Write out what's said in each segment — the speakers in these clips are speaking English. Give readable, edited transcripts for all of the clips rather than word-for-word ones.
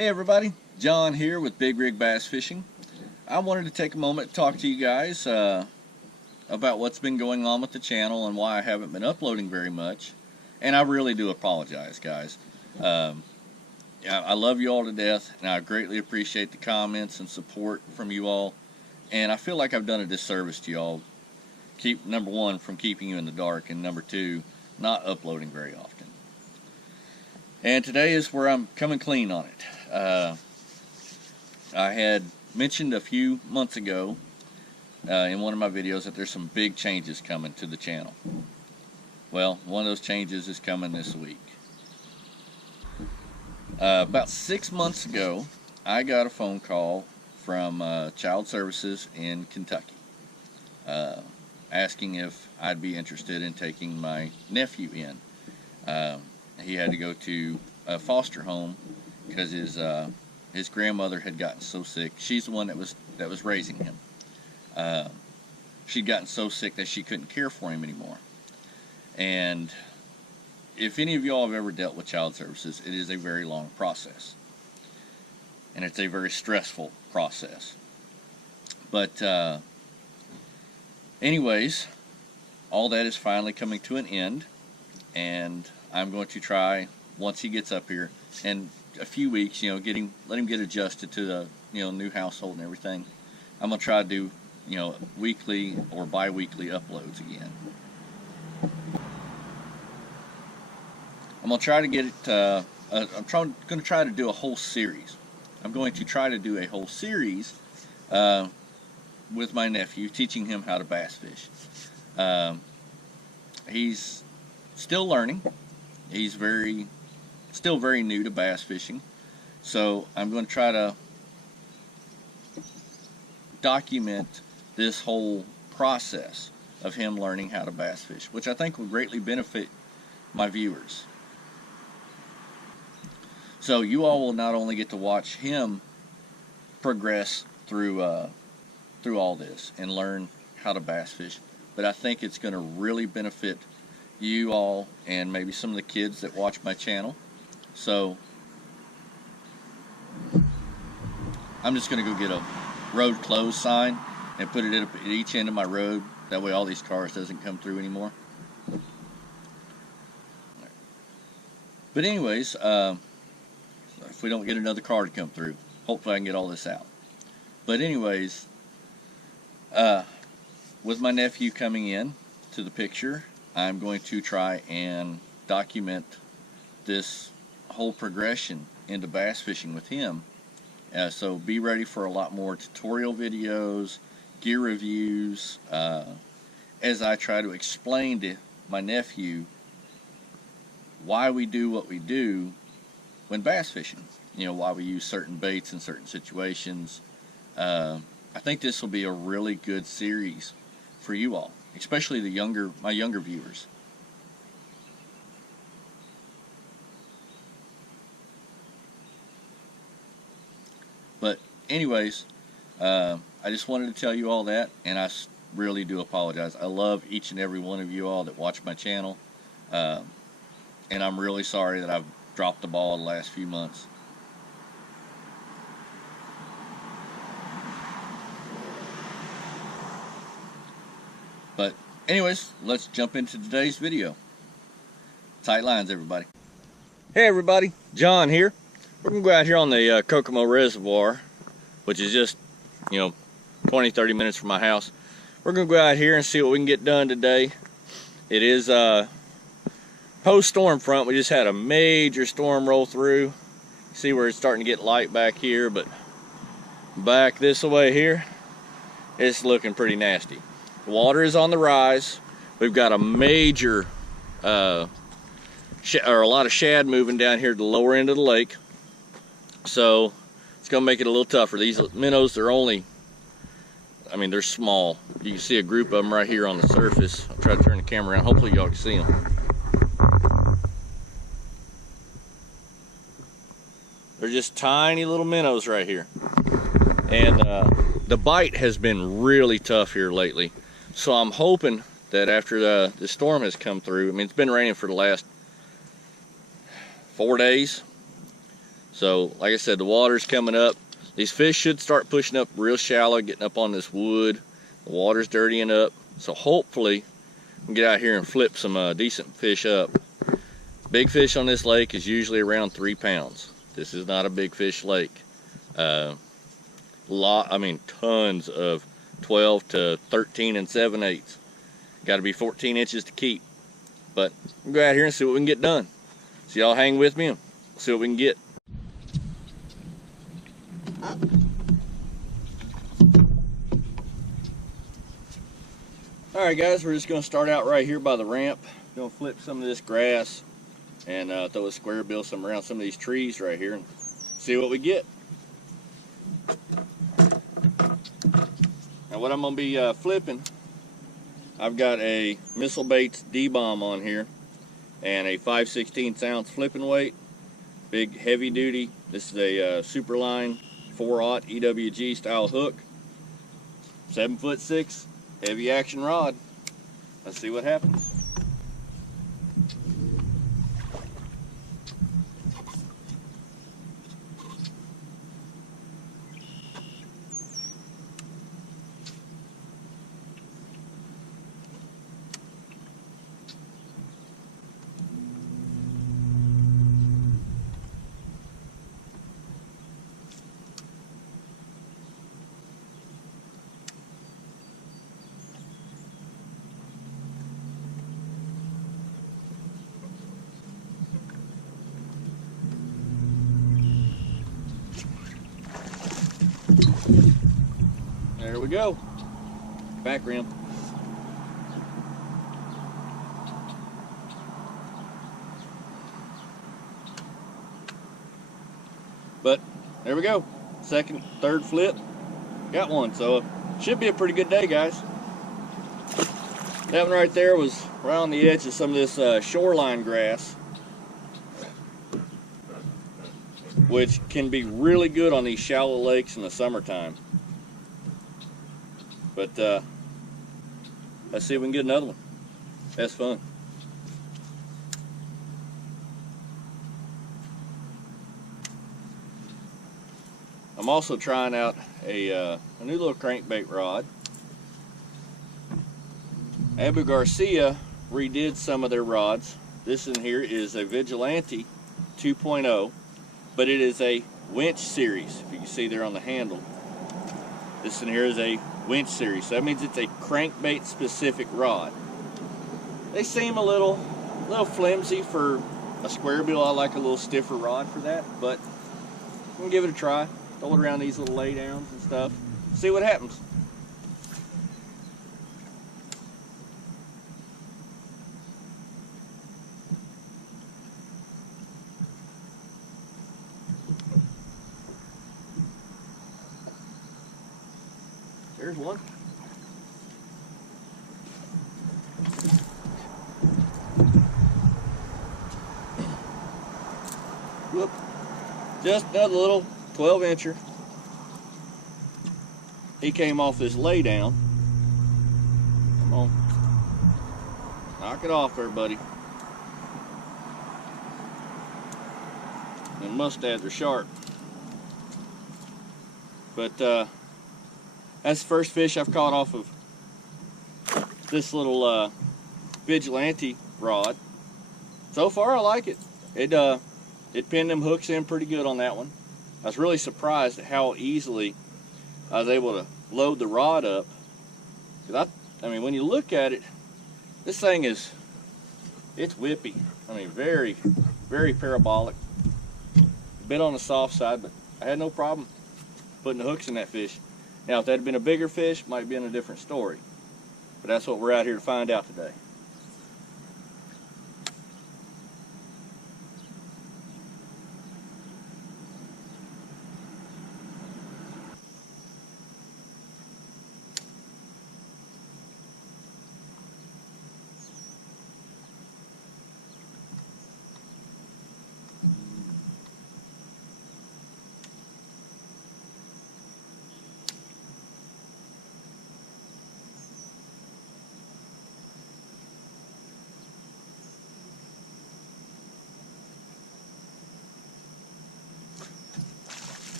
Hey everybody, John here with Big Rig Bass Fishing. I wanted to take a moment to talk to you guys about what's been going on with the channel and why I haven't been uploading very much. And I really do apologize, guys. I love you all to death, and I greatly appreciate the comments and support from you all. And I feel like I've done a disservice to you all. Number one, from keeping you in the dark, and number two, not uploading very often. And today is where I'm coming clean on it. I had mentioned a few months ago in one of my videos that there's some big changes coming to the channel. Well, one of those changes is coming this week. About 6 months ago, I got a phone call from Child Services in Kentucky asking if I'd be interested in taking my nephew in. He had to go to a foster home because his grandmother had gotten so sick. She's the one that was raising him. She'd gotten so sick that she couldn't care for him anymore. And if any of y'all have ever dealt with Child Services, it is a very long process, and it's a very stressful process. But anyways, all that is finally coming to an end, and I'm going to try, once he gets up here, in a few weeks, let him get adjusted to the new household and everything. I'm gonna try to do weekly or bi-weekly uploads again. I'm gonna try to get it. I'm going to try to do a whole series. I'm going to try to do a whole series with my nephew, teaching him how to bass fish. He's still learning. He's still very new to bass fishing, so I'm going to try to document this whole process of him learning how to bass fish, which I think will greatly benefit my viewers. So you all will not only get to watch him progress through all this and learn how to bass fish, but I think it's going to really benefit you all and maybe some of the kids that watch my channel. So I'm just going to go get a road closed sign and put it at each end of my road. That way all these cars doesn't come through anymore. But anyways, if we don't get another car to come through, hopefully I can get all this out. But anyways, with my nephew coming in to the picture, I'm going to try and document this whole progression into bass fishing with him. So be ready for a lot more tutorial videos, gear reviews, as I try to explain to my nephew why we do what we do when bass fishing. Why we use certain baits in certain situations. I think this will be a really good series for you all, especially my younger viewers. But anyways, I just wanted to tell you all that, and I really do apologize. I love each and every one of you all that watch my channel, and I'm really sorry that I've dropped the ball the last few months. But anyways, let's jump into today's video. Tight lines, everybody. Hey everybody, John here. We're going to go out here on the Kokomo Reservoir, which is just, 20-30 minutes from my house. We're going to go out here and see what we can get done today. It is post-storm front. We just had a major storm roll through. See where it's starting to get light back here, but back this way here, it's looking pretty nasty. The water is on the rise. We've got a major, or a lot of shad moving down here to the lower end of the lake. So it's going to make it a little tougher. These minnows, they're small. You can see a group of them right here on the surface. I'll try to turn the camera around. Hopefully y'all can see them. They're just tiny little minnows right here. And the bite has been really tough here lately. So I'm hoping that after the storm has come through, it's been raining for the last 4 days. So like I said, the water's coming up. These fish should start pushing up real shallow, getting up on this wood. The water's dirtying up. So hopefully we can get out here and flip some decent fish up. Big fish on this lake is usually around 3 pounds. This is not a big fish lake. Tons of 12 to 13 and 7/8. Got to be 14 inches to keep. But we'll go out here and see what we can get done. So y'all hang with me and see what we can get. Alright guys, we're just going to start out right here by the ramp. Going to flip some of this grass and throw a square bill some around some of these trees right here and see what we get. Now what I'm going to be flipping, I've got a Missile Baits D-Bomb on here and a 5/16 ounce flipping weight, big heavy duty. This is a Superline 4/0 EWG style hook, 7'6", heavy action rod. Let's see what happens. There we go. Back rim. But there we go. Second, third flip. Got one. So should be a pretty good day, guys. That one right there was right on the edge of some of this shoreline grass, which can be really good on these shallow lakes in the summertime. But let's see if we can get another one. That's fun. I'm also trying out a new little crankbait rod. Abu Garcia redid some of their rods. This in here is a Vigilante 2.0, but it is a winch series. If you can see there on the handle, this in here is a winch series. So that means it's a crankbait specific rod. They seem a little flimsy for a square bill. I like a little stiffer rod for that, but we'll give it a try. Throw it around these little laydowns and stuff. See what happens. There's one. Whoop. Just another little 12-incher. He came off this lay down. Come on. Knock it off there, buddy. And mustads are sharp. But that's the first fish I've caught off of this little Vigilante rod. So far I like it. It pinned them hooks in pretty good on that one. I was really surprised at how easily I was able to load the rod up. I mean, when you look at it, this thing it's whippy. I mean, very, very parabolic. A bit on the soft side, but I had no problem putting the hooks in that fish. Now, if that had been a bigger fish, it might be in a different story. But that's what we're out here to find out today.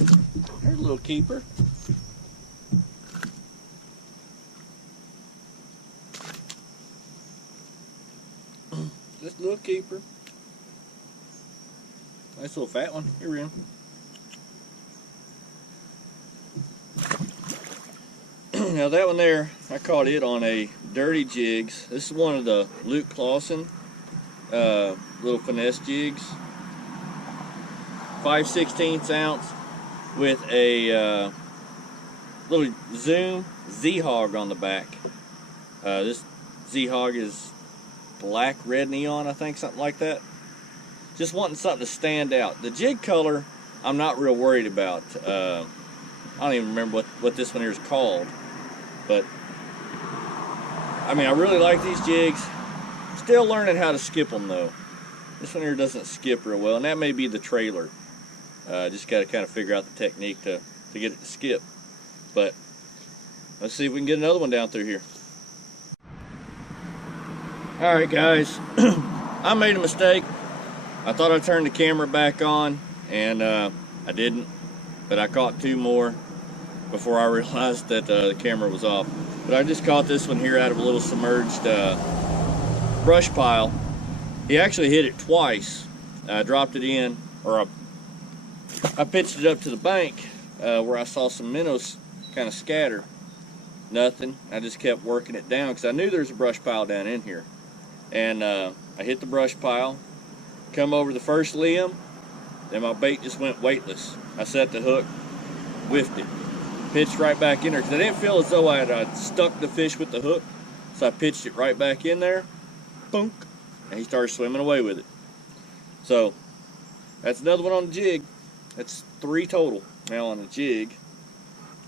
There's a little keeper. Just a little keeper. Nice little fat one. Here we go. Now that one there, I caught it on a Dirty Jigs. This is one of the Luke Clausen little finesse jigs. 5/16 ounce with a little Zoom Z-Hog on the back. This Z-Hog is black, red neon, I think, something like that. Just wanting something to stand out. The jig color, I'm not real worried about. I don't even remember what this one here is called. But, I mean, I really like these jigs. Still learning how to skip them, though. This one here doesn't skip real well, and that may be the trailer. Just got to kind of figure out the technique to get it to skip. But, let's see if we can get another one down through here. Alright, guys. I made a mistake. I thought I turned the camera back on, and I didn't. But I caught two more before I realized that the camera was off. But I just caught this one here out of a little submerged brush pile. He actually hit it twice. I dropped it in, or I pitched it up to the bank where I saw some minnows kind of scatter. Nothing. I just kept working it down because I knew there's a brush pile down in here. And I hit the brush pile, come over the first limb, then my bait just went weightless. I set the hook, whiffed it. Pitched right back in there because I didn't feel as though I had stuck the fish with the hook, so I pitched it right back in there, boom, and he started swimming away with it. So that's another one on the jig. That's 3 total now on the jig.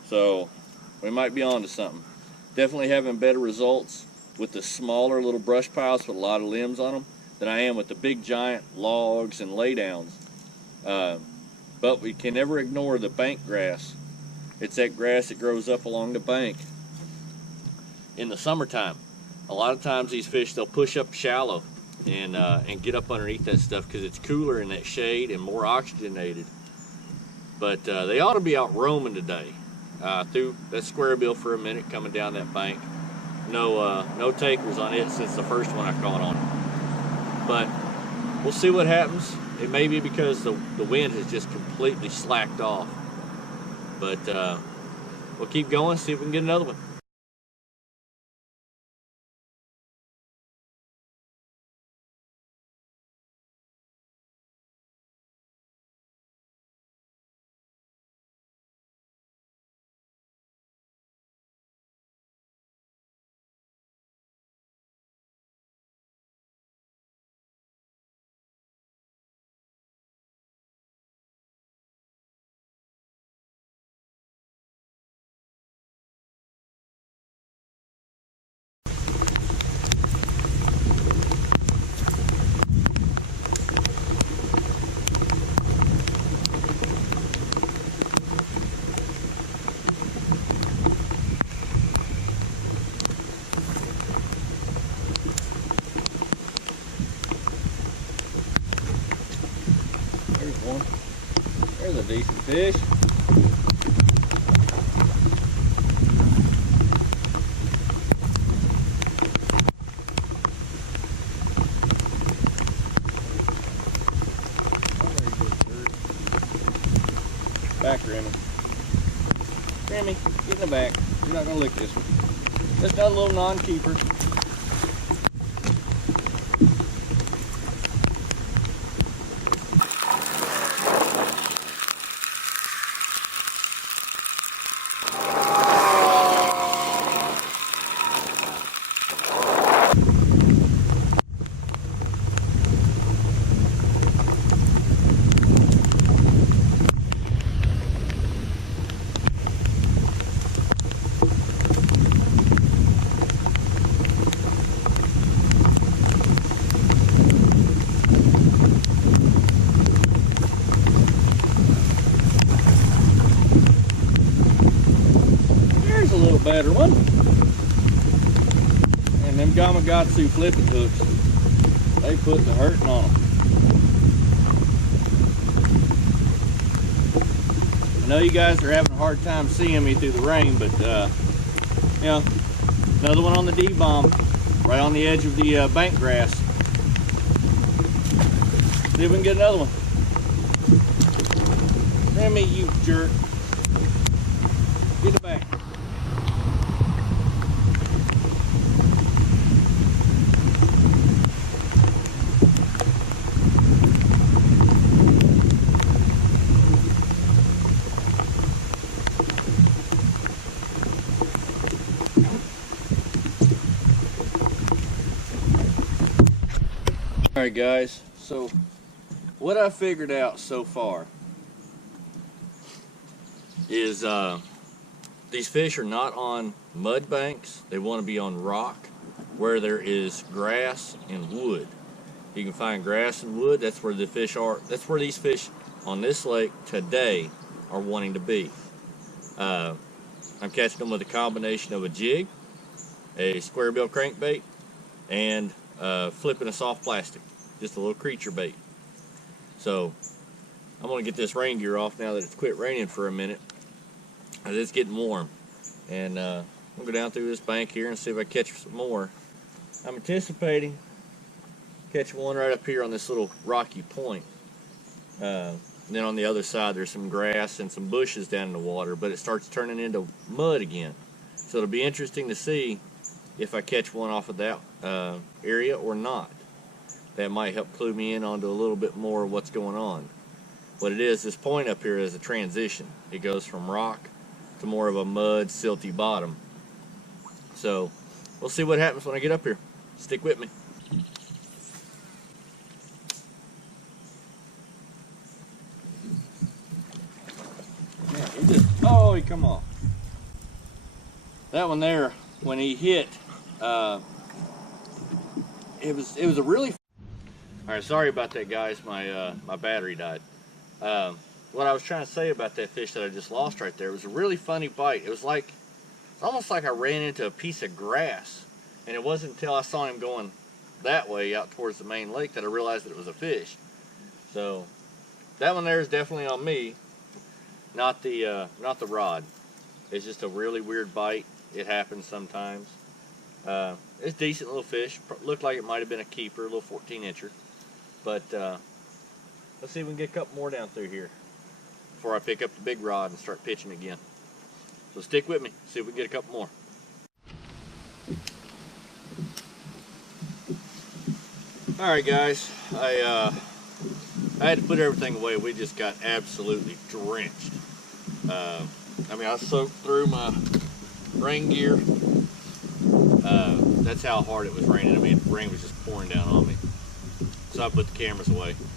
So we might be on to something. Definitely having better results with the smaller little brush piles with a lot of limbs on them than I am with the big giant logs and laydowns. But we can never ignore the bank grass. It's that grass that grows up along the bank in the summertime. A lot of times these fish, they'll push up shallow and get up underneath that stuff because it's cooler in that shade and more oxygenated. But they ought to be out roaming today. Through that square bill for a minute coming down that bank. No takers on it since the first one I caught on it. But we'll see what happens. It may be because the wind has just completely slacked off. But we'll keep going, see if we can get another one. There's a decent fish. Back, Remy. Remy, get in the back. You're not gonna lick this one. Just got a little non-keeper. Better one. And them Gamakatsu flipping hooks, they put the hurting on them. know you guys are having a hard time seeing me through the rain, but you know, another one on the D-bomb, right on the edge of the bank grass. See if we can get another one. Damn me, you jerk. Get it back. Alright guys, so what I figured out so far is these fish are not on mud banks. They want to be on rock where there is grass and wood. You can find grass and wood. That's where the fish are. That's where these fish on this lake today are wanting to be. I'm catching them with a combination of a jig, a square bill crankbait, and flipping a soft plastic, just a little creature bait. So I'm gonna get this rain gear off now that it's quit raining for a minute, as it's getting warm, and I'm gonna go down through this bank here and see if I catch some more. I'm anticipating catching one right up here on this little rocky point. And then on the other side there's some grass and some bushes down in the water, but it starts turning into mud again. So it'll be interesting to see if I catch one off of that area or not. That might help clue me in onto a little bit more of what's going on. What it is, this point up here is a transition. It goes from rock to more of a mud, silty bottom. So we'll see what happens when I get up here. Stick with me. Yeah, oh, he come off. That one there, when he hit, it was a really. All right, sorry about that, guys. My battery died. What I was trying to say about that fish that I just lost right there, it was a really funny bite. It was almost like I ran into a piece of grass, and it wasn't until I saw him going that way out towards the main lake that I realized that it was a fish. So that one there is definitely on me, not the rod. It's just a really weird bite. It happens sometimes. It's a decent little fish. Looked like it might have been a keeper, a little 14-incher. But let's see if we can get a couple more down through here before I pick up the big rod and start pitching again. So stick with me, see if we can get a couple more. Alright guys, I had to put everything away. We just got absolutely drenched. I mean, I soaked through my rain gear. That's how hard it was raining. I mean, the rain was just pouring down on me. So I put the cameras away.